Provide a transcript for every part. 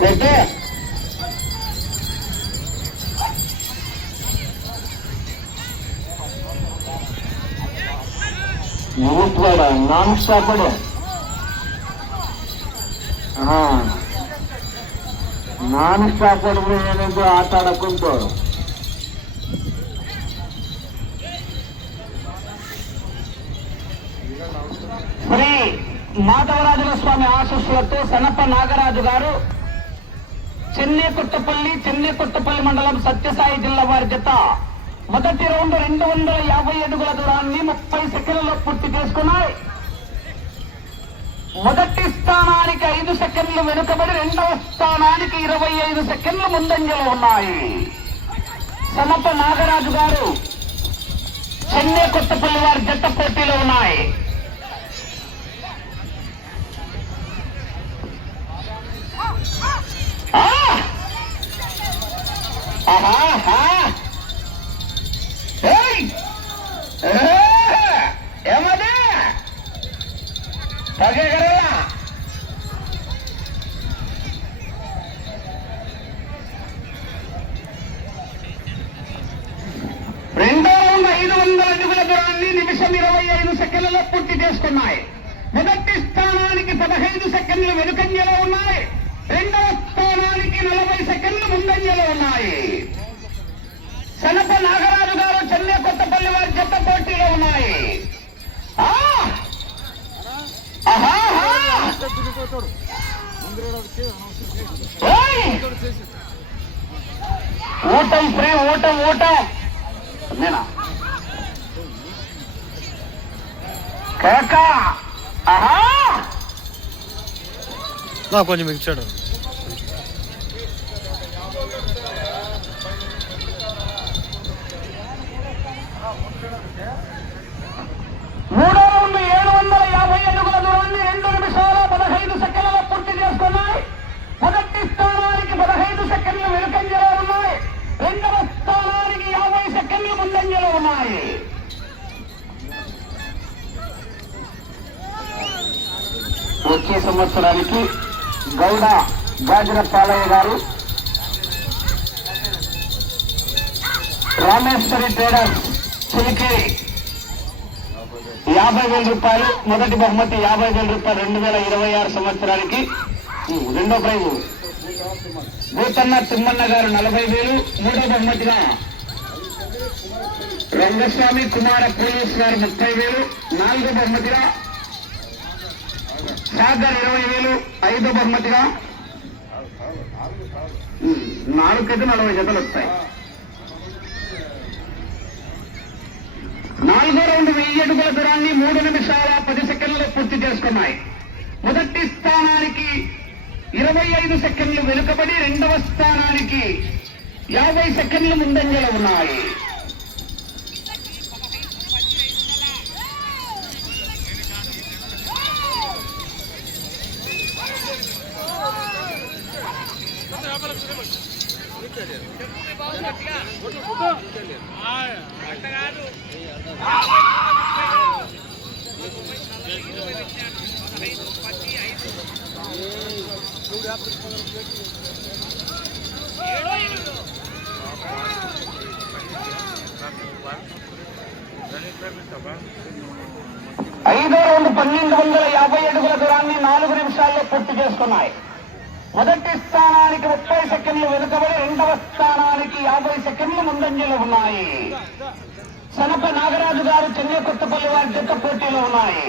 కొట్టే ఊపువాడ non stop non stop ಏನಿದ್ದು ಆಟ ಆಡಕ್ಕುಂಟು శ్రీ మాధవరాజుల స్వామి ఆశీస్సులతో సనప నాగరాజు గారు చెన్నెకొత్తపల్లి మండలం సత్యసాయి జిల్లా వారి జత మొదటి రౌండ్ 250 అడుగుల దూరాన్ని 30 సెకండ్లలో పూర్తి చేసుకున్నాయి. మొదటి స్థానానికి 5 సెకండ్లు వెనుకబడి రెండవ స్థానానికి 25 సెకండ్లు ముందంజలో ఉన్నాయి. సనప నాగరాజు గారు చెన్నెకొత్తపల్లి వారి జత పోటీలో ఉన్నాయి. ఏమది రెండో రౌండ్ 500 అడుగుల దూరాన్ని నిమిషం 25 సెకండ్లలో పూర్తి చేసుకున్నాయి. మొదటి స్థానానికి 15 సెకండ్లు వెనుకంజలో ఉన్నాయి. రెండవ స్థానానికి 40 సెకండ్లు ముందంజలో ఉన్నాయి. సనప నాగరాజు గారు చెన్నెకొత్తపల్లి వారి జత పోటీలో ఉన్నాయి. ఊటం ఫ్రీ ఊటం నేనా కేక కొంచెం ఇచ్చాడు. మూడో రౌండ్ 750 అడుగుల దూరాన్ని 2 నిమిషాల 15 సెకండ్లలో పూర్తి చేసుకున్నాయి. మొదటి స్థానానికి 15 సెకండ్లు వెనుకంజలో ఉన్నాయి. రెండవ స్థానానికి 50 సెకండ్లు ముందంజలో ఉన్నాయి. వచ్చే సంవత్సరానికి గౌడ గాజుల పాలయ్య గారు రామేశ్వరి ట్రేడర్స్ చిలికేరి 50,000 రూపాయలు మొదటి బహుమతి 50,000 రూపాయలు 2026 సంవత్సరానికి. రెండో ప్రైజు భూతన్న తిమ్మన్న గారు 40,000. మూడో బహుమతిగా రంగస్వామి కుమార పోలీస్ గారు 30,000. నాలుగో బహుమతిగా సాగర్ 20,000. ఐదో బహుమతిగా 40 జతలు వస్తాయి. నాలుగో రౌండ్ 1000 అడుగుల దూరాన్ని 3 నిమిషాల 10 సెకండ్లలో పూర్తి చేసుకున్నాయి. మొదటి స్థానానికి 25 సెకండ్లు వెనుకబడి రెండవ స్థానానికి 50 సెకండ్లు ముందంజలో ఉన్నాయి. ఐదో రౌండ్ 1250 అడుగుల దూరాన్ని 4 నిమిషాల్లో పూర్తి చేసుకున్నాయి. మొదటి స్థానానికి 30 సెకండ్లు వెనుకబడి రెండవ స్థానానికి 50 సెకండ్లు ముందంజలో ఉన్నాయి. సనప నాగరాజు గారు చెన్నెకొత్తపల్లి వారి జత పోటీలో ఉన్నాయి.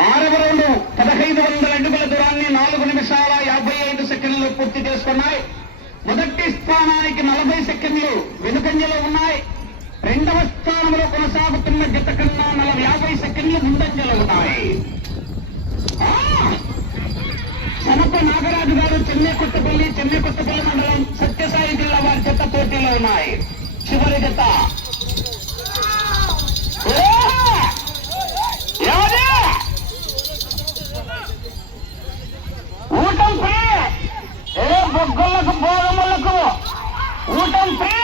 ఆరవ రౌండ్ 1500 అడుగుల దూరాన్ని 4 నిమిషాల 55 సెకండ్ల సెకండ్లు పూర్తి చేసుకున్నాయి. మొదటి స్థానానికి 40 సెకండ్లు వెనుకంజలో ఉన్నాయి. రెండవ స్థానంలో కొనసాగుతున్న జత కన్నా 50 సెకండ్లు ముందంజలో ఉన్నాయి. సనప నాగరాజు గారు చెన్నై కొత్తపల్లి మండలం సత్యసాయి జిల్లా వారి జత పోటీలో ఉన్నాయి. చివరి జత ఊటం ఫ్రీ, బొగ్గలకు భోగములకు ఊటం ఫ్రీ.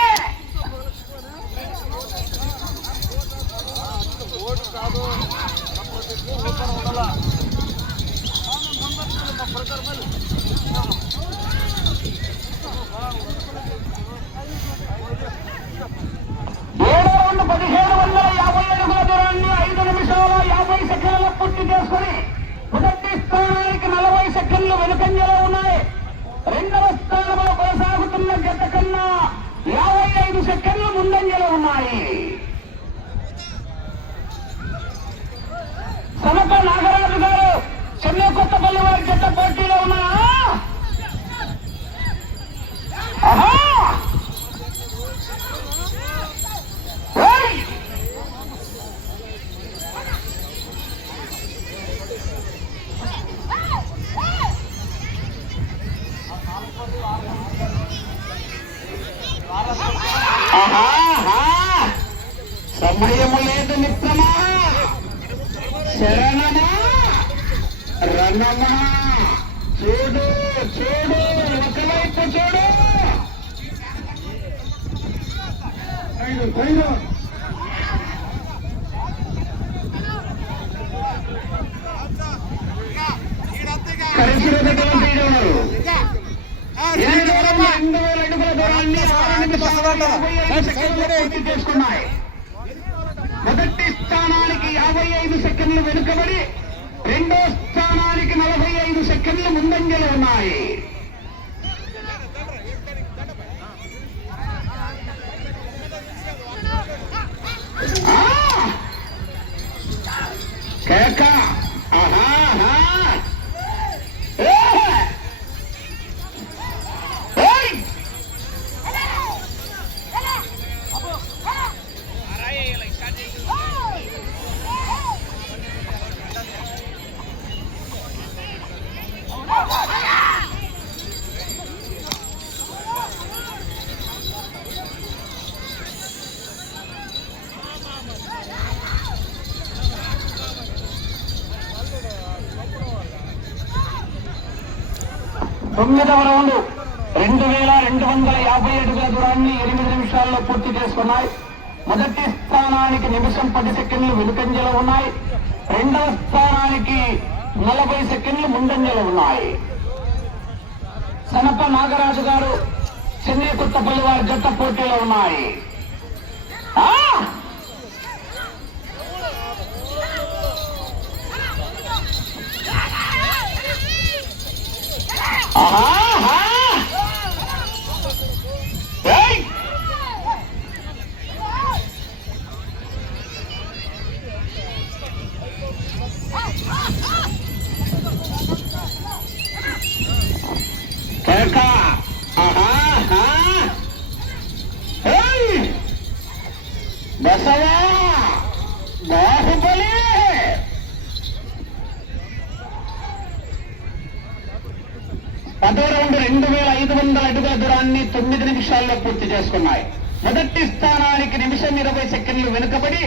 ఏడో రౌండ్ 1750 అడుగుల దూరాన్ని 5 నిమిషాల 50 సెకండ్ల పూర్తి చేసుకుని మొదటి స్థానానికి 40 సెకండ్లు వెనుకంజలో ఉన్నాయి. రెండవ స్థానంలో కొనసాగుతున్న జత కన్నా 55 సెకండ్లు ముందంజలో ఉన్నాయి. సనప నాగరాజు గారు చెన్నై కొత్తపల్లి వారి జత పోటీలో ఉన్నారా? సమయము లేదు మిత్రమా, శరణమా రణమా, చూడు చూడు ఒకవైపు చూడు. కలిసినటువంటి చేసుకున్నాయి. మొదటి స్థానానికి 55 సెకండ్లు వెనుకబడి రెండో స్థానానికి 45 సెకండ్లు ముందంజలు ఉన్నాయి. కేక తొమ్మిదవ రౌండ్ 2250 అడుగుల దూరాన్ని 8 నిమిషాల్లో పూర్తి చేసుకున్నాయి. మొదటి స్థానానికి నిమిషం 10 సెకండ్లు వెనుకంజలో ఉన్నాయి. రెండవ స్థానానికి 40 సెకండ్లు ముందంజలో ఉన్నాయి. సనప నాగరాజు గారు చెన్నై కొత్తపల్లి వారి జత పోటీలో ఉన్నాయి. బసవా బాహుబలి 10వ రౌండ్ 2500 అడుగుల దూరాన్ని 9 నిమిషాల్లో పూర్తి చేసుకున్నాయి. మొదటి స్థానానికి నిమిషం 20 సెకండ్లు వెనుకబడి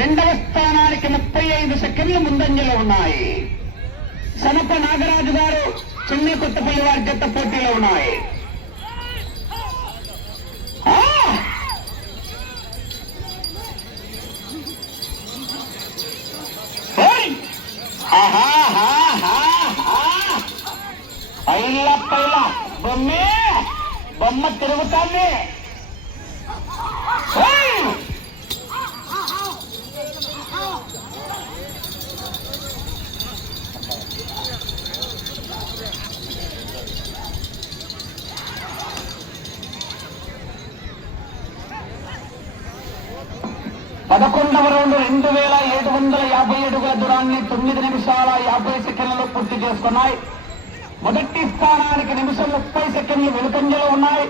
రెండవ స్థానానికి 35 సెకండ్లు ముందంజలో ఉన్నాయి. సనప నాగరాజు గారు చెన్నై కొత్తపల్లి వారి జత పోటీలో ఉన్నాయి. పైల బొమ్మ తిరుగుతాంది. 11వ రౌండ్ 2750 అడుగుల దూరాన్ని 9 నిమిషాల 50 సెకండ్లలో పూర్తి చేసుకున్నాయి. మొదటి స్థానానికి నిమిషం 30 సెకండ్లు వెనుకంజలో ఉన్నాయి.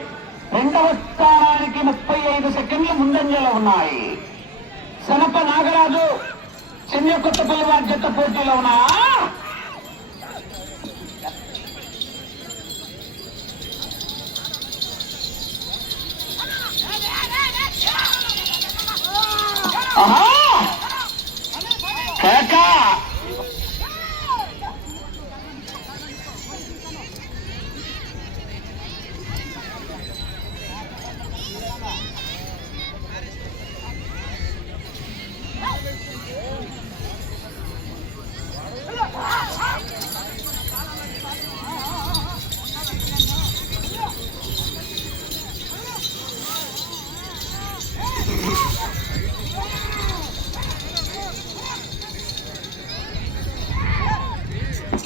రెండవ స్థానానికి 35 సెకండ్లు ముందంజలో ఉన్నాయి. సనప నాగరాజు చెన్నై కొత్తపల్లి వారి జత పోటీలో ఉన్నాయా? కేకా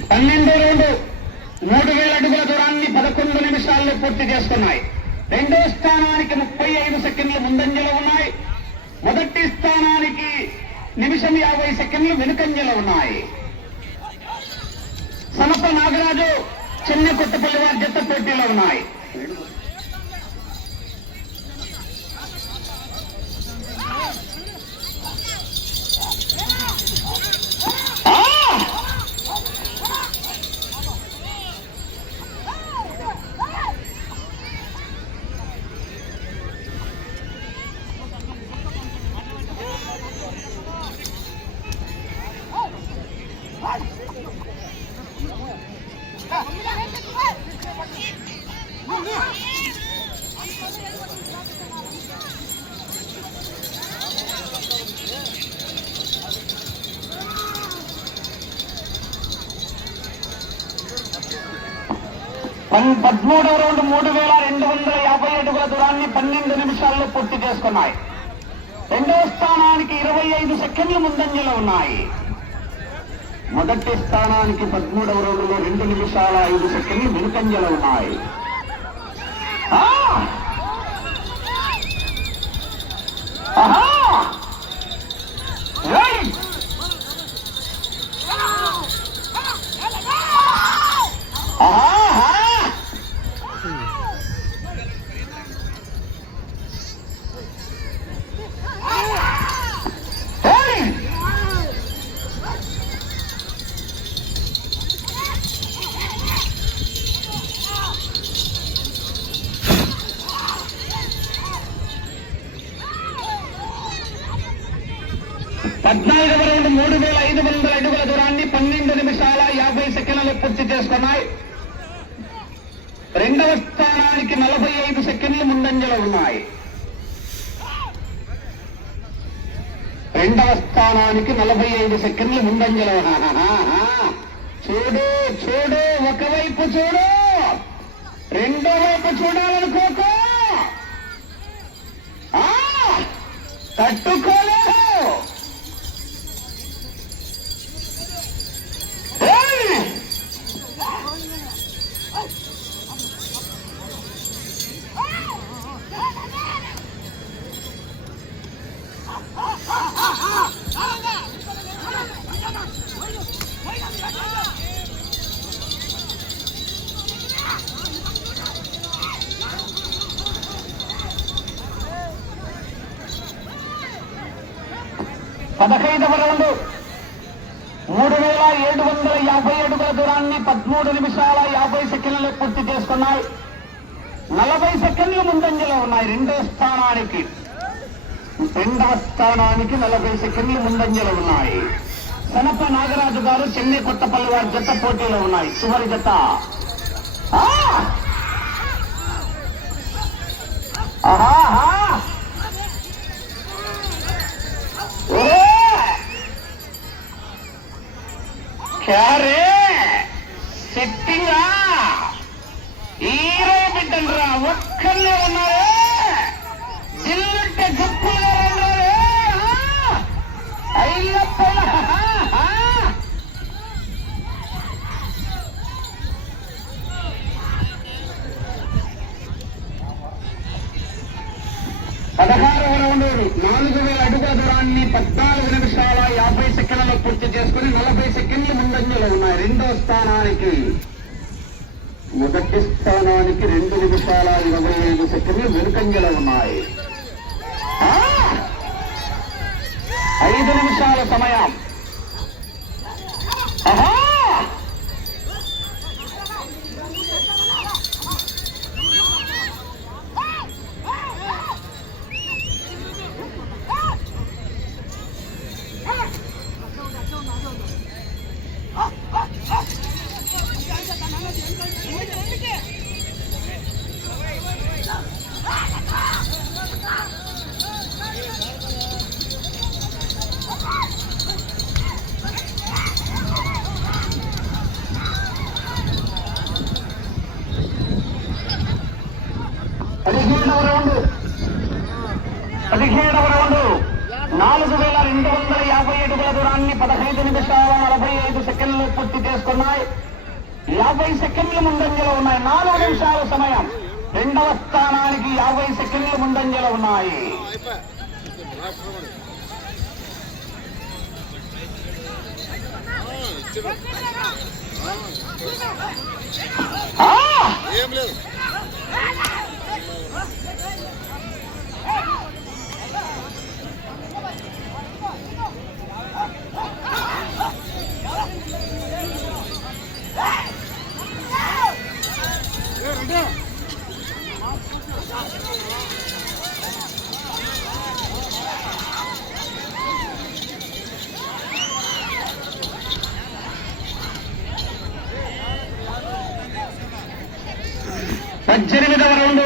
12 రౌండ్ 3000 అడుగుల దూరాన్ని 11 నిమిషాల్లో పూర్తి చేసుకున్నాయి. రెండో స్థానానికి 35 సెకండ్లు ముందంజలో ఉన్నాయి. మొదటి స్థానానికి నిమిషం 50 సెకండ్లు వెనుకంజలో ఉన్నాయి. సనప నాగరాజు చిన్న కొత్తపల్లి వారి జత పోటీలో ఉన్నాయి. పదమూడవ రౌండ్ 3250 అడుగుల దూరాన్ని 12 నిమిషాల్లో పూర్తి చేసుకున్నాయి. రెండవ స్థానానికి 25 సెకండ్లు ముందంజలో ఉన్నాయి. మొదటి స్థానానికి 13వ రౌండ్లో 2 నిమిషాల 5 సెకండ్లు వెనుకంజలో ఉన్నాయి. పద్నాలుగవ రౌండ్ 3500 అడుగుల దూరాన్ని 12 నిమిషాల 50 సెకండ్లు పూర్తి చేసుకున్నాయి. రెండవ స్థానానికి 45 సెకండ్లు ముందంజలో ఉన్నాయి. రెండవ స్థానానికి 45 సెకండ్లు ముందంజలో. చూడు చూడు, ఒకవైపు చూడు, రెండో వైపు చూడాలనుకోకు. తట్టుకోలేదు. 15వ రౌండ్ 3750 అడుగుల దూరాన్ని 13 నిమిషాల 50 సెకండ్లు పూర్తి చేసుకున్నాయి. 40 సెకండ్లు ముందంజలో ఉన్నాయి. రెండవ స్థానానికి 40 సెకండ్లు ముందంజలో ఉన్నాయి. సనప నాగరాజు గారు చెన్నై కొత్తపల్లి వారి జత పోటీలో ఉన్నాయి. చివరి జత క్యారే సెట్టింగా ఈరో బిడ్డలరా, ఒక్కళ్ళే ఉన్నారే. జిల్లుంటే గుప్పులుగా ఉన్నారే. అయ్యప్ప 16వ రౌండ్ 4000 అడుగుల దూరాన్ని 14 నిమిషాల 50 సెకండ్లలో పూర్తి చేసుకుని 40 సెకండ్లు ముందంజలో ఉన్నాయి. రెండో స్థానానికి మొదటి స్థానానికి 2 నిమిషాల 25 సెకండ్లు వెనుకంజలో ఉన్నాయి. 5 నిమిషాల సమయం. పదిహేడవ రౌండ్ 4250 అడుగుల దూరాన్ని 15 నిమిషాల 45 సెకండ్లు పూర్తి చేసుకున్నాయి. 50 సెకండ్లు ముందంజలో ఉన్నాయి. 4 నిమిషాల సమయం. రెండవ స్థానానికి 50 సెకండ్లు ముందంజలో ఉన్నాయి. ఏం లేదు. పద్దెనిమిదవ రౌండ్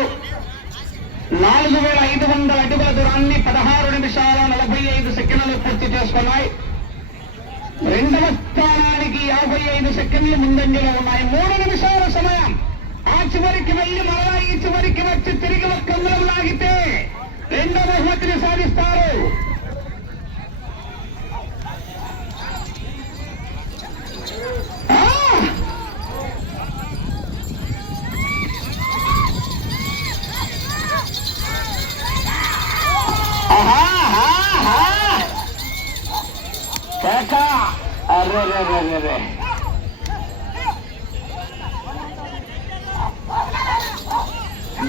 4500 అడుగుల దూరాన్ని 16 నిమిషాల 45 సెకండ్లు పూర్తి చేసుకున్నాయి. రెండవ స్థానానికి 55 సెకండ్లు ముందంజలో ఉన్నాయి. 3 నిమిషాల సమయం. ఆ చివరికి వెళ్లి మరలా ఈ చివరికి వచ్చి తిరిగి ఒక్క అంగుళం లాగితే రెండవ బహుమతిని సాధిస్తారు.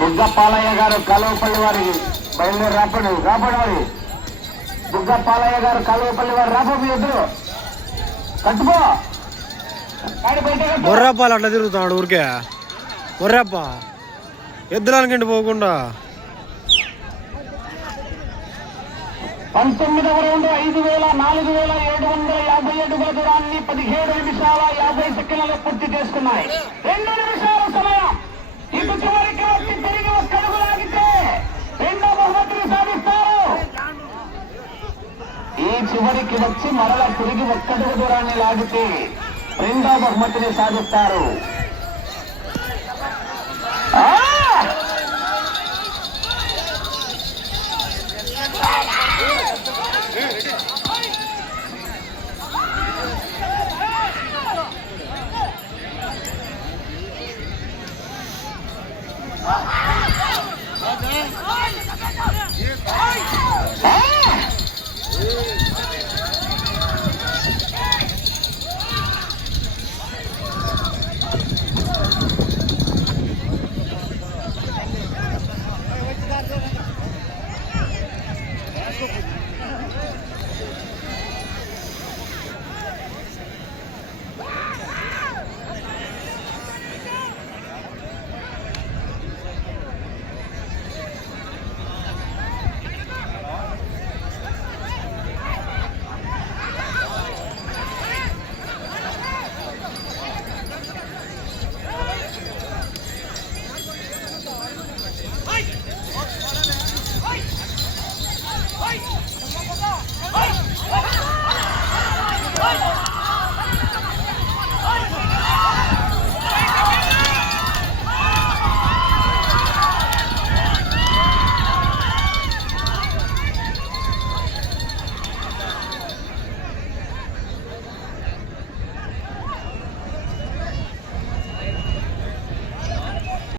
బుగ్గపాలయ్య గారు కాలువపల్లి వారికి బయలుదేరి రాపడు మరి. బుగ్గపాలయ్య గారు కాలువపల్లి వారు రాపో. మీ ఎదురు కట్టుకో. బొర్రప్పాలు అట్లా తిరుగుతాడు ఊరికే. బొర్రప్ప ఎద్దులనుకంటే పోకుండా. 19వ రౌండ్ 5450 అడుగుల దూరాన్ని 17 నిమిషాల 50 సెకండ్లలో పూర్తి చేసుకున్నాయి. 2 నిమిషాల సమయం. ఇటు చివరికి వచ్చి తిరిగి ఒక్క అడుగు లాగితే రెండో బహుమతిని సాధిస్తారు. ఈ చివరికి వచ్చి మరలా తిరిగి ఒక్కడుగు దూరాన్ని లాగితే రెండో బహుమతిని సాధిస్తారు.